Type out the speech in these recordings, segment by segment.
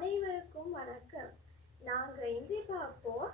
அனைவருக்கும் வணக்கம். நாங்க இங்கே பார்ப்போம்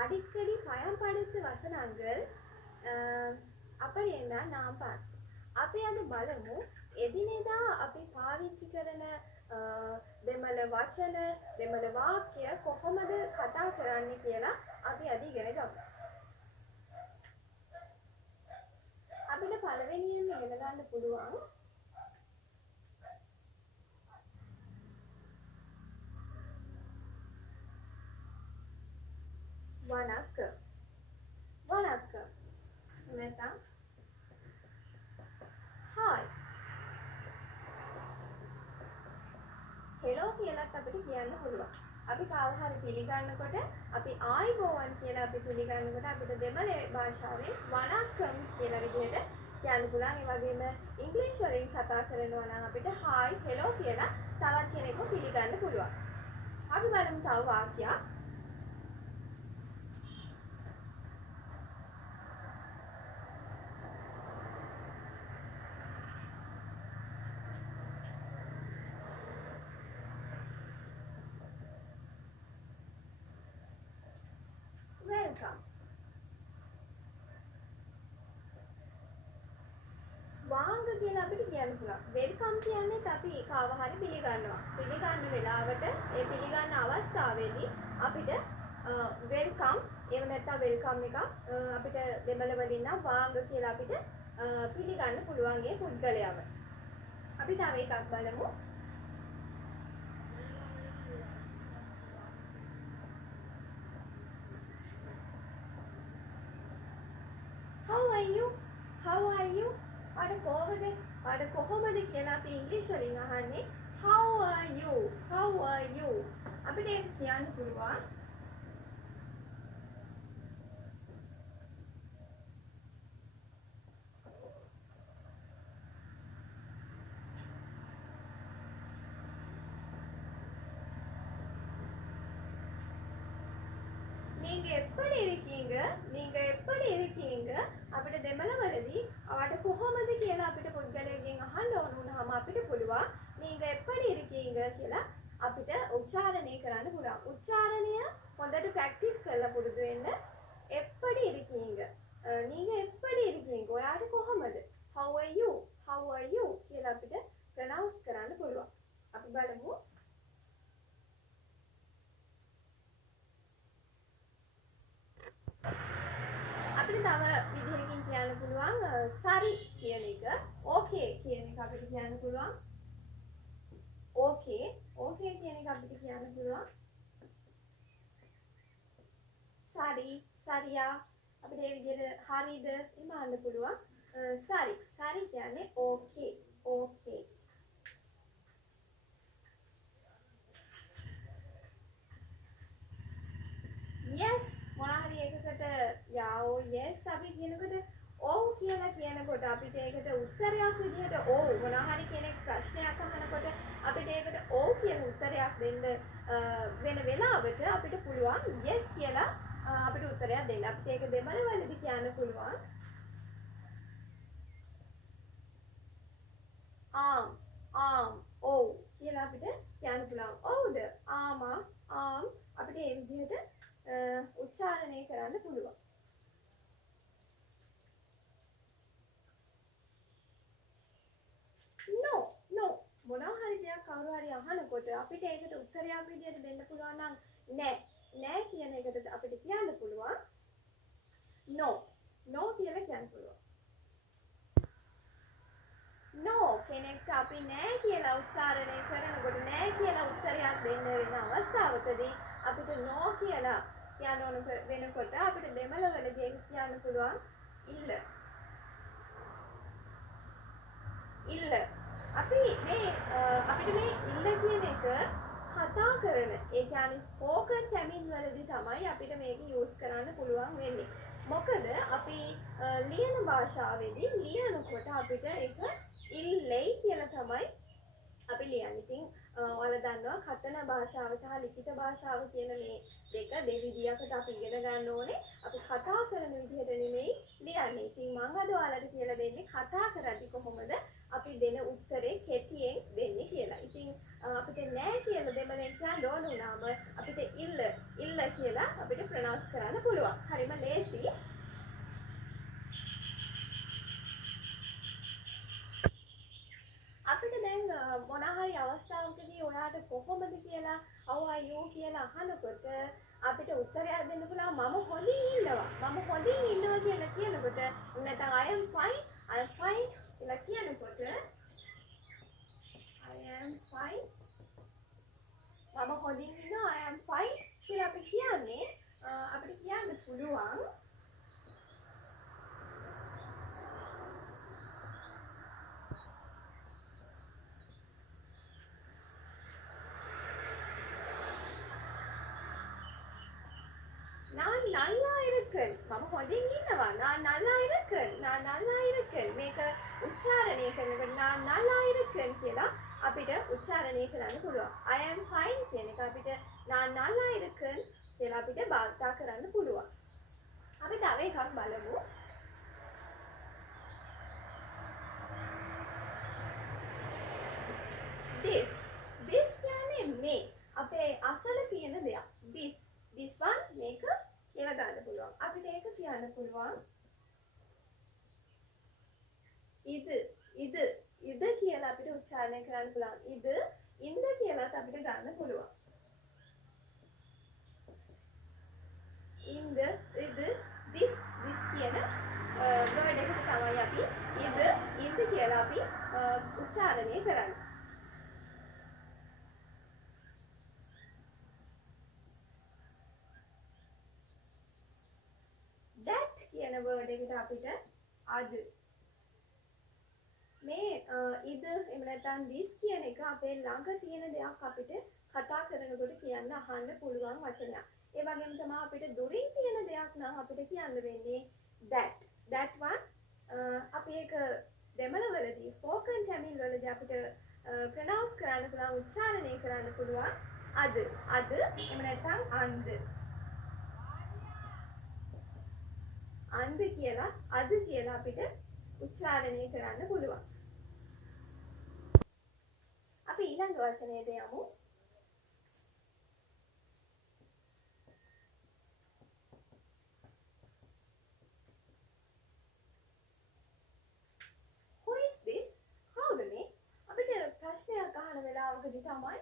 அடிக்கடி பயன்படுத்து වසනங்கள் අපේ එන්න නම් පාත්. අපි අද බලමු එදිනෙදා අපි පාවිච්චි කරන දෙමළ වචන, දෙමළ වාක්‍ය කොහොමද කතා කරන්නේ කියලා අපි අද ඉගෙන ගමු. අපිට පළවෙනියෙන් ඉගෙන ගන්න පුළුවන් வணக்கம். வணக்கம். නැත්නම් හායි. හෙලෝ කියලාත් අපිට කියන්න පුළුවන්. අපි කාව හරි පිළිගන්නකොට අපි ආයිබෝවන් කියලා අපි පිළිගන්නකොට අපිට දෙමළ භාෂාවේ වණක්කම් කියලා විදිහට කියන්න පුළුවන්. ඒ වගේම ඉංග්‍රීසි වලින් කතා කරනවා නම් අපිට හායි හෙලෝ කියලා තවත් කෙනෙක්ව පිළිගන්න පුළුවන්. අපි බලමු තව වාක්‍යයක්. welcome. වාංග කියලා අපිට කියන්න පුළුවන්. වෙල්කම් කියන්නේ අපි කාව හරි පිළිගන්නවා. පිළිගන්න වෙලාවට ඒ පිළිගන්න අවස්ථාවේදී අපිට වෙල්කම් එහෙම නැත්නම් වෙල්කම් එක අපිට දෙමළ වලින් නම් වාංග කියලා අපිට පිළිගන්න පුළුවන් ඒ පුද්ගලයාව. අපි තව එකක් බලමු. How are you? How are you? අර කොහොමද කියලා අපි ඉංග්‍රීසි වලින් අහන්නේ how are you? How are you? අපිට ඒක කියන්න පුළුවන්. நீங்க எப்படி இருக்கீங்க? நீங்க எப்படி இருக்கீங்க? අපිට දෙමළ වලදී ඔයාට කොහොමද කියලා අපිට පුද්ගලයෙක්ගෙන් අහන්න ඕන වුණාම අපිට පුළුවන් நீங்க எப்படி இருக்கீங்க කියලා අපිට උච්චාරණය කරන්න පුළුවන්. උච්චාරණය හොඳට ප්‍රැක්ටිස් කරලා පුරුදු වෙන්න. எப்படி இருக்கீங்க? நீங்க எப்படி இருக்கீங்க? ඔයාට කොහොමද? how are you? how are you කියලා අපිට ප්‍රොනවුන්ස් කරන්න පුළුවන්. අපි බලමු. අපිට තව විදිහකින් කියන්න පුළුවන් සරි කියන එක, ඕකේ කියන එක අපිට කියන්න පුළුවන්. ඕකේ කියන එක අපිට කියන්න පුළුවන්. සරි, සරියා අපිට මේ විදිහට හරිද එහෙම අහන්න පුළුවන්. සරි කියන්නේ ඕකේ. yes මොනවා හරි එකකට යාෝ yes අපි කියනකොට ඔව් කියලා කියනකොට අපිට ඒකට උත්තරයක් විදිහට ඔව් මොනවා හරි කෙනෙක් ප්‍රශ්නයක් අහනකොට අපිට ඒකට ඔව් කියන උත්තරයක් දෙන්න වෙන වෙලාවට අපිට පුළුවන් yes කියලා අපිට උත්තරයක් දෙන්න. අපිට ඒක දෙමළ වලදී කියන්න පුළුවන් ආම් ඔව් කියලා අපිට කියන්න පුළුවන්. ඔව්ද ආම් අපිට ඒ විදිහට උච්චාරණය කරන්න පුළුවන්. no මොනවා හරි දෙයක් කවුරු හරි අහනකොට අපිට ඒකට උත්තරයක් විදියට දෙන්න පුළුවන් නම් නෑ කියන එකට අපිට කියන්න පුළුවන් no කියලා කියන්න පුළුවන්. no කෙනෙක්ට අපි නෑ කියලා උච්චාරණය කරනකොට නෑ කියලා උත්තරයක් දෙන්න වෙන අවස්ථාවකදී අපිට no කියලා කියන්න ඕන වෙනකොට අපිට දෙමළ වලදී කියන්න පුළුවන් ඉල්ල. අපිට මේ ඉල්ල කියන එක කතා කරන ඒ කියන්නේ ස්පෝකන් ටැමින් වලදී තමයි අපිට මේක යූස් කරන්න පුළුවන් වෙන්නේ. මොකද අපි ලියන භාෂාවේදී ලියනකොට අපිට ඒක ඉල්ලයි කියලා තමයි අපි ලියන්නේ. ඉතින් ඔයාලා දන්නවා කතන භාෂාව සහ ලිඛිත භාෂාව කියන මේ දෙක දෙවිදියකට අපි ඉගෙන ගන්න ඕනේ. අපි කතා කරන විදිහට නෙමෙයි ලියන්නේ. ඉතින් මම අද ඔයාලට කියලා දෙන්නේ කතා කරද්දී කොහොමද අපි දෙන උත්තරේ කෙටියෙන් දෙන්නේ කියලා. ඉතින් අපිට නෑ කියලා දෙමළෙන් කියන්න කියලා අපිට ප්‍රොනවුන්ස් කරන්න පුළුවන්. හරිම ලේසි. අපිට දැන් මොන හරි අවස්ථාවකදී ඔයාට කොහොමද කියලා how are you කියලා අහනකොට අපිට උත්තරයක් දෙන්න පුළුවන් මම හොඳින් ඉන්නවා. මම හොඳින් ඉන්නවා කියලා කියනකොට නැත්නම් I am fine කියලා කියනකොට I am fine මම හොඳින් ඉන්නවා I am fine කියලා අපි කියන්නේ අපිට කියන්න පුළුවන් நான் நல்லா இருக்கேன் මම හොඳින් ඉන්නවා நான் நல்லா இருக்கேன் මේක උච්චාරණය කරනකොට நான் நல்லா இருக்கேன் කියලා අපිට උච්චාරණය කරන්න පුළුවන් I am fine කියන එක අපිට நான் நல்லா இருக்கேன் කියලා අපිට භාවිතා කරන්න පුළුවන් අපි තව එකක් බලමු this කියන්නේ මේ අපේ අසල තියෙන දෙයක් this one මේක කියලා ගන්න පුළුවන්. අපිට ඒක කියන්න පුළුවන්. ඉද කියලා අපිට උච්චාරණය කරන්න පුළුවන්. ඉන්ද කියලාත් අපිට ගන්න පුළුවන්. ඉන්ද this කියන වර්ඩ් එකට තමයි අපි ඉන්ද කියලා අපි උච්චාරණය කරන්නේ. කියන වර්ඩ් එකට අපිට අද මේ ඉද එහෙම නැත්නම් this කියන එක අපේ ළඟ තියෙන දෙයක් අපිට කතා කරනකොට කියන්න අහන්න පුළුවන් වචනයක්. ඒ වගේම තමයි අපිට දුරින් තියෙන දෙයක් නම් අපිට කියන්න වෙන්නේ that one අපි ඒක දෙමළ වලදී spoken tamil වලදී අපිට pronounce කරන්න පුළුවන් උච්චාරණය කරන්න පුළුවන් අද එහෙම නැත්නම් අන්ද කියලා අද කියලා අපිට උච්චාරණය කරන්න පුළුවන්. අපි ඊළඟ වචනයට යමු. Who is this? කවුද මේ? අපිට ප්‍රශ්නයක් අහන වෙලාවකදී තමයි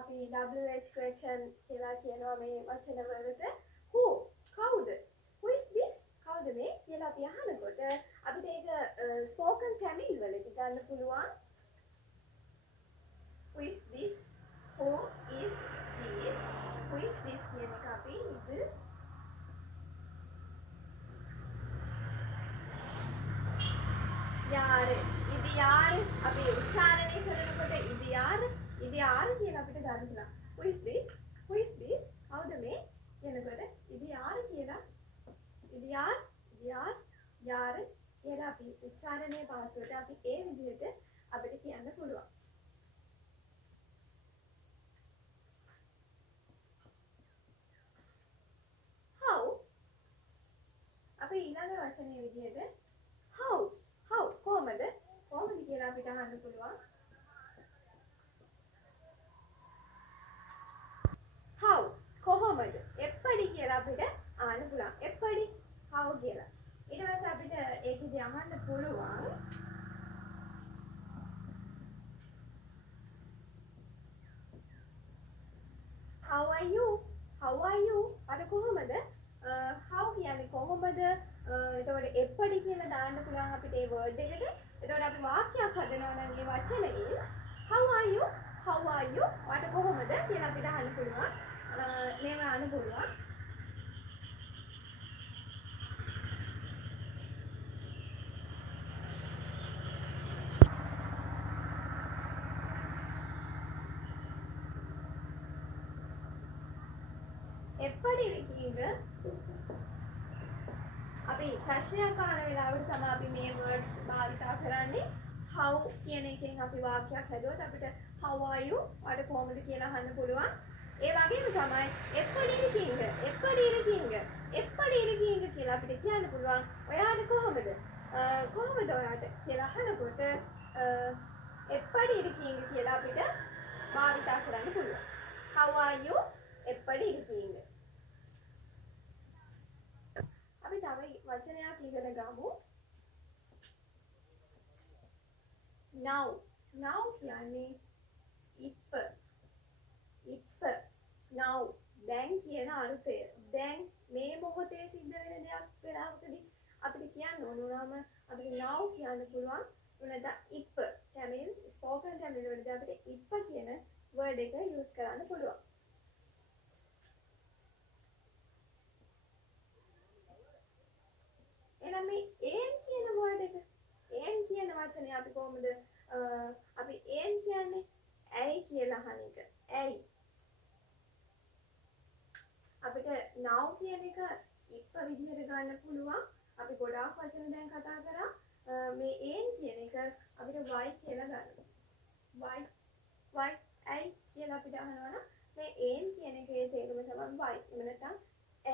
අපි WH question කියලා කියනවා මේ වචන වලට who කවුද? Who is this? කවුද මේ කියලා අපි අහනකොට අපිට ඒක spoken tamil වලදී ගන්න පුළුවන් who is this කියන එක අපි இது யாரு අපි උච්චාරණය කරනකොට இது யாரு කියලා අපිට ගන්න පුළුවන් who is this කවුද මේ කියනකොට இது யாரு කියලා යාර කියලා අපි උච්චාරණය පාසුවට අපි ඒ විදිහට අපිට කියන්න පුළුවන්. how අපි ඊළඟ වචනේ විදිහට how කොහොමද කියලා අපිට අහන්න පුළුවන්. how කොහොමද එප්පඩි කියලා අපිට අහන්න පුළුවන්. එප්පඩි how කියලා. ඊට පස්සේ අපිට ඒකෙදි අහන්න පුළුවන් how are you අර කොහොමද how කියන්නේ කොහොමද එතකොට එප්පඩි කියලා දාන්න පුළුවන් අපිට ඒ වර්ඩ් එකට. එතකොට අපි වාක්‍යයක් හදනවා නම් ඒ වචනේ how are you වට කොහොමද කියලා අපිට අහන්න පුළුවන්. මේව අහන්න පුළුවන්. එප්පඩි විකිංග අපි ප්‍රශ්නයක් අහන වෙලාවට තමයි අපි මේ වර්ඩ්ස් භාවිතා කරන්නේ. how කියන එකෙන් අපි වාක්‍යයක් හදුවොත් අපිට how are you වට කොහොමද කියලා අහන්න පුළුවන්. ඒ වගේම තමයි එප්පඩි විකිංග කියලා අපිට කියන්න පුළුවන්. ඔයාට කොහොමද ඔයාට කියලා අහනකොට එප්පඩි විකිංග කියලා අපිට භාවිතා කරන්න පුළුවන්. how are you එප්පඩි විකිංග අපි ඉගෙන ගමු. now කියන්නේ if now දැන් කියන අර්ථය. දැන් මේ මොහොතේ සිද්ධ වෙන දෙයක් වෙලාවකදී අපිට කියන්න ඕන වුණාම අපිට now කියන්න පුළුවන්. නැත්නම් if tamil spoken tamil වලදී අපිට if කියන word එක use කරන්න පුළුවන්. එහෙනම් මේ an කියන word එක an කියන වචනේ අපි කොහොමද අපි an කියන්නේ ඇයි කියලා අහන එක. ඇයි අපිට now කියන එක if විදිහට ගන්න පුළුවන්. අපි ගොඩාක් වචන දැන් කතා කරා. මේ an කියන එක අපිට why කියලා ගන්නවා. why ඇයි කියලා අපිට අහනවා නම් මේ an කියන එකේ තේරුම තමයි why. එහෙම නැත්නම්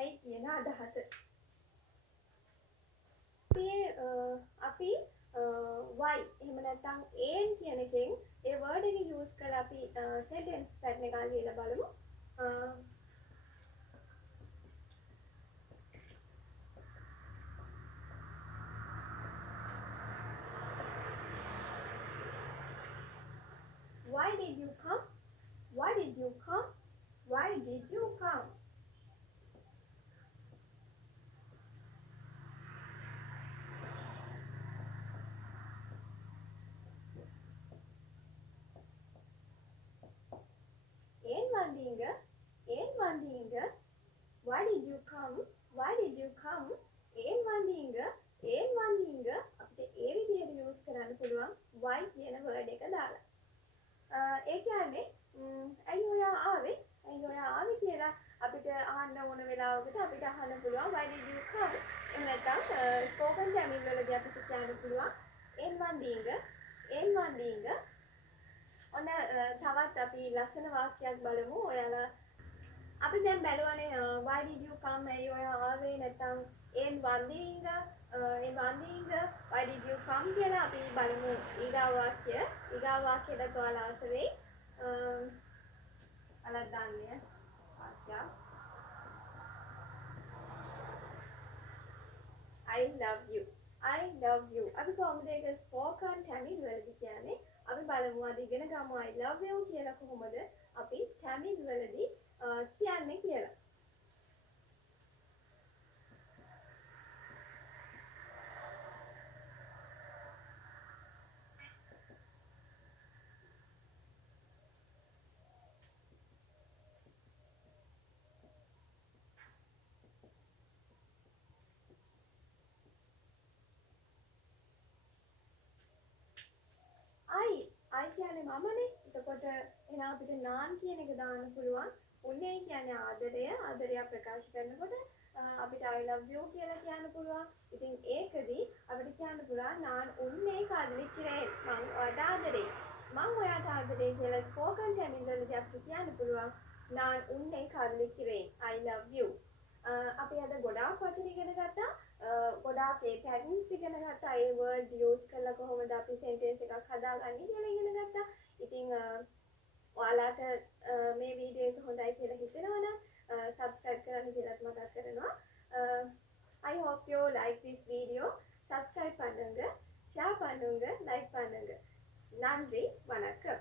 ඇයි කියන අදහස. අපි why එහෙම නැත්නම් an කියන එකෙන් ඒ word එක use කරලා අපි sentence pattern එක ලියලා බලමු. Why did you come? Why did you come? Why did you come? ஏன் வந்தீங்க? Why did you come? Why did you come? ஏன் வந்தீங்க? අපිට ඒ විදිහට use කරන්න පුළුවන් why කියන word එක දාලා. ඒ කියන්නේ ඇයි ඔයා ආවේ කියලා අපිට අහන්න ඕන වෙලාවකට අපිට අහන්න පුළුවන් why did you come? එහෙම නැත්නම් spoken tamil වලදී අපිට කියන්න පුළුවන් ஏன் வந்தீங்க? ඔන්න තවත් අපි ලස්සන වාක්‍යයක් බලමු. ඔයාලා අපි දැන් බැලුවානේ why did you come? ඇයි ඔයා ආවේ? නැත්නම් ஏன் வந்தீங்க? why did you come කියලා අපි බලමු. ඊගා වාක්‍යයට ඔයාලා ආස වෙයි. අලක් දාන්නේ වාක්‍යය. I love you. අපි කොහොමද ඒක spoken tamil වලදී කියන්නේ? අපි බලමු අද ඉගෙන ගමු I love you කියලා කොහොමද අපි tamil වලදී කියන්නේ කියලා. I කියන්නේ මමනේ. එතකොට එහෙනම් අපිට නාන් කියන එක දාන්න පුළුවන්. උන්නේ කියන්නේ ආදරය ප්‍රකාශ කරනකොට අපිට I love you කියලා කියන්න පුළුවන්. ඉතින් ඒකදී අපිට කියන්න පුළුවන් නාන් උන්නේ කාදලිக்கிறேன். මම ඔයාට ආදරේ. මම ඔයාට ආදරේ කියලා spoken tamil වලදී අපිට කියන්න පුළුවන් නාන් උන්නේ කාදලිக்கிறேன். I love you. අපි අද ගොඩාක් වචන ඉගෙන ගත්තා. ගොඩාක් ඒ patterns ඉගෙන ගත්තා. ඒ word use කරලා කොහොමද අපි sentence එකක් හදාගන්නේ කියලා ඉගෙන ගත්තා. ඉතින් ඔයාලට මේ වීඩියෝ එක හොඳයි කියලා හිතෙනවා නම් subscribe කරන්න කියලාත් මතක් කරනවා. I hope you like this video. Subscribe பண்ணுங்க, share பண்ணுங்க, like பண்ணுங்க. நன்றி, வணக்கம்.